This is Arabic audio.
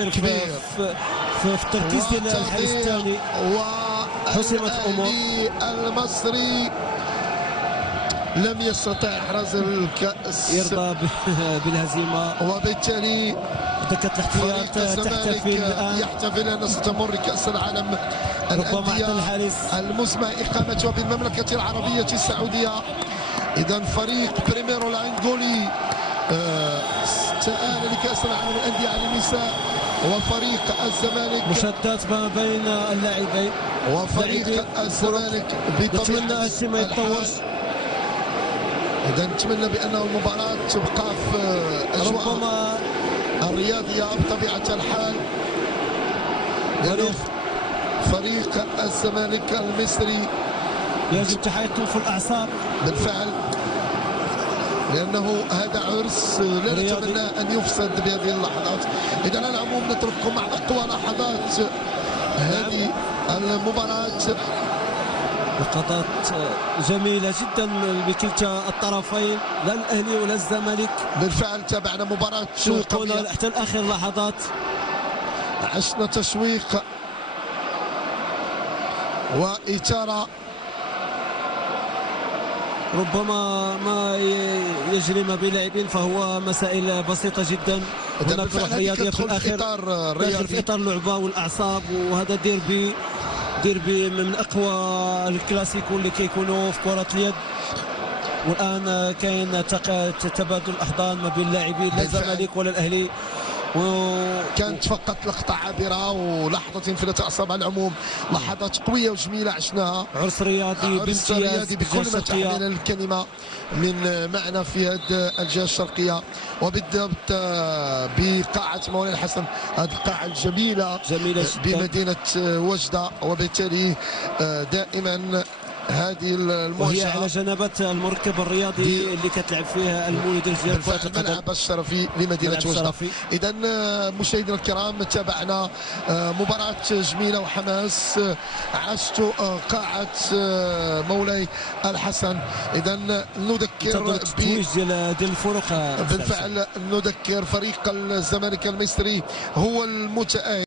كبير في التركيز ديال الحارس الثاني وحسمت الامور. المصري لم يستطع احراز الكاس، يرضى بالهزيمه، وبالتالي دكه الاحتياط تحتفل الان، يحتفل ان ستمر كاس العالم ربما حتى الحارس المسمى اقامته بالمملكه العربيه السعوديه. اذا فريق بريميرو الانغولي استعان لكاس العالم للانديه على النساء، وفريق الزمالك مشادات ما بين اللاعبين، وفريق الزمالك نتمنى هادشي ما يتطورش. اذا نتمنى بان المباراه تبقى في اجواء الرياضيه بطبيعه الحال، لأنه فريق الزمالك المصري يجب تحكم الاعصاب بالفعل، لأنه هذا عرس لا نتمنى أن يفسد بهذه اللحظات. إذا على العموم نترككم مع أقوى لحظات هذه المباراة. لقطات جميلة جدا بكلتا الطرفين، لا الأهلي ولا الزمالك. بالفعل تابعنا مباراة شوقونا حتى الآخر لحظات، عشنا تشويق وإثارة. ربما ما يجري ما بين اللاعبين فهو مسائل بسيطة جدا. هناك روح رياضية في الآخر، داخل في إطار اللعبة والأعصاب، وهذا ديربي من أقوى الكلاسيكو اللي كيكونوا في كرة اليد. والآن كاين تبادل أحضان ما بين اللاعبين، لا الزمالك ولا الأهلي. كانت فقط لقطة عابرة ولحظة انفلات أعصاب. على العموم لحظات قوية وجميلة عشناها، عرس رياضي بكل ما تحمل الكلمة من معنى في هذه الجهة الشرقية، وبالضبط بقاعة مولاي الحسن، هذه القاعة الجميلة بمدينة وجدة. وبالتالي دائما هذه المواجهة وهي على جنبات المركب الرياضي اللي كتلعب فيه المولد رجال كرة القدم، الملعب الشرفي لمدينة وجدة. إذا مشاهدينا الكرام تابعنا مباراة جميلة وحماس عشت قاعة مولاي الحسن. إذا نذكر ديال الفروق. بالفعل نذكر فريق الزمالك المصري هو المتأهل.